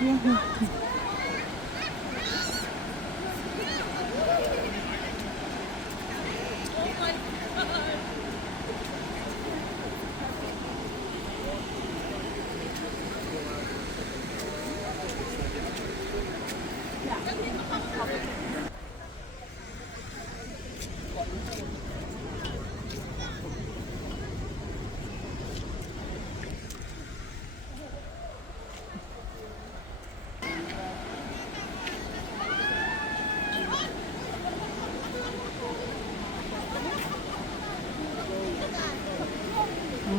Ang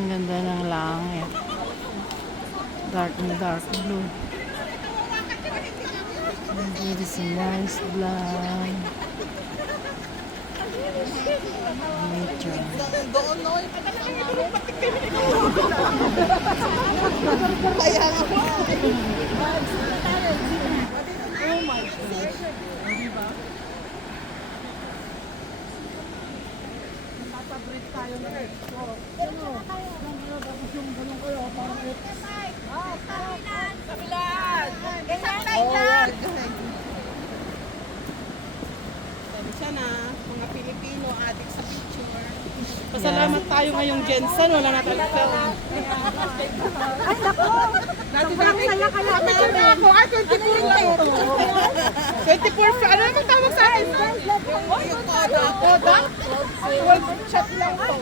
ganda ng langit. Dark na dark blue. And it is a nice blind nature. Sana, mga Pilipino, adik sa picture. Pasalamat tayo ngayong Jensen, wala na talaga film. Ay, naku! Saya kaya ako. 24, ano naman tawag sa akin? Koda? 12 shot lang to.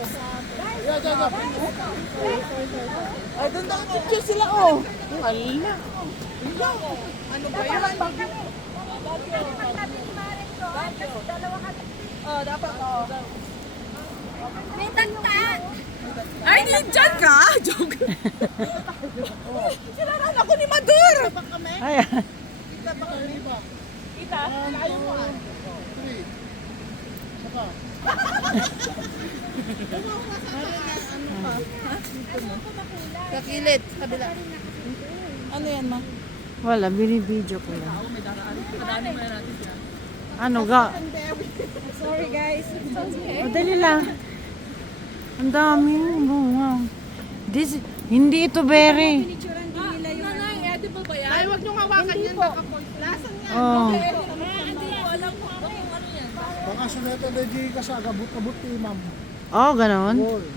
Ay, doon daw picture sila, oh. Ala. Ano ba yan? Oh, dapat, oh. May tagtag! Ay, nandiyan ka! Joke! Sinaraan ako ni Madur! Ayan. Kita ba kami? Kita? Layo mo ah. Saka. Kakilid, kabila. Ano yan, ma? Wala, binibidyo ko lang. Ano ga? Sorry guys. Madali lang. Ang dami bunga. Hindi ito berry. Edible ba yan? Ay, huwag niyong hawakan yan. Baka lasan yan. Oh. Hindi ko alam kung ano yan. Baka suneta na di ka sa agabot-abot ni ma'am. Oh, ganon. Wall.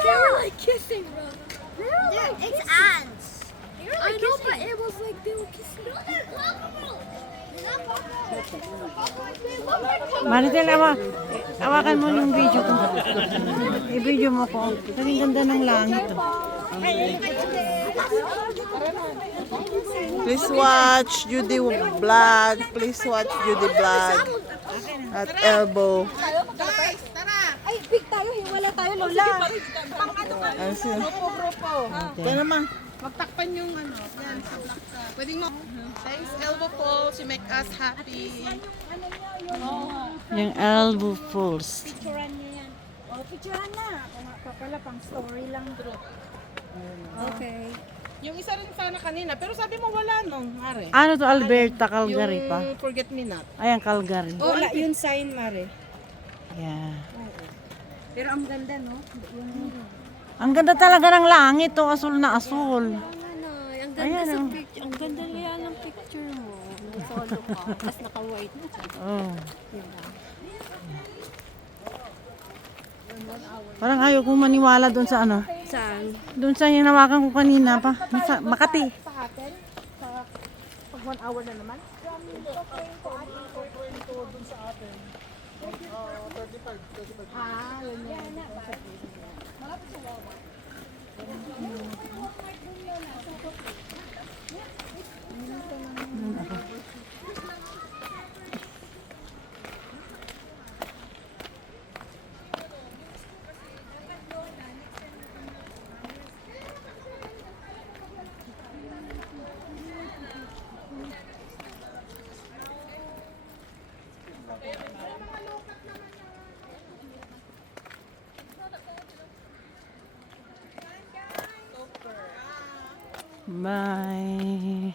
They're like kissing, bro. It's ants. I know, but it was like they were kissing. No, they're Maritel, awakan mo yung video ko. I-video mo ko. Ang ganda ng langit. Oh. Please watch Judy vlog. Please watch Judy vlog. At elbow. Guys, tara! Ay, big tayo. Hiwala tayo, Lola. Ano siya? Grupo. Ito naman. Magtakpan yung ano. Yan, sa black ka. Pwede mo. Thanks, elbow pulse. You make us happy. Yung elbow pulse. Picturean niya yan. Oh, picturean na. Kung nga pala, pang story lang. Okay. Yung isa rin sana kanina, pero sabi mo wala nung, Mare. Ano to, Alberta, Calgary pa? Yung forget me not. Ayan, Calgary. Wala yung sign, Mare. Yeah. Pero ang ganda, no? Ang ganda talaga ng langit, to asul na asul. Ang ganda Ayan, sa oh. picture. Ang ganda kaya ng picture mo. Solo ka. Tapos naka-white. Oh. Parang ayaw kong maniwala doon sa ano. Saan? Doon sa yung nawakan ko kanina pa. Sa Makati. Sa atin, pag 1 hour na naman. Bye.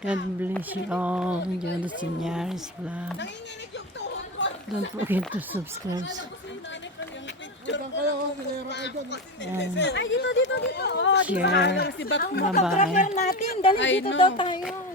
God bless you all. Enjoy the Sinyaris vlog. Don't forget to subscribe. Ay, dito. Oh, Share. Bye-bye. natin. Dali, dito daw tayo.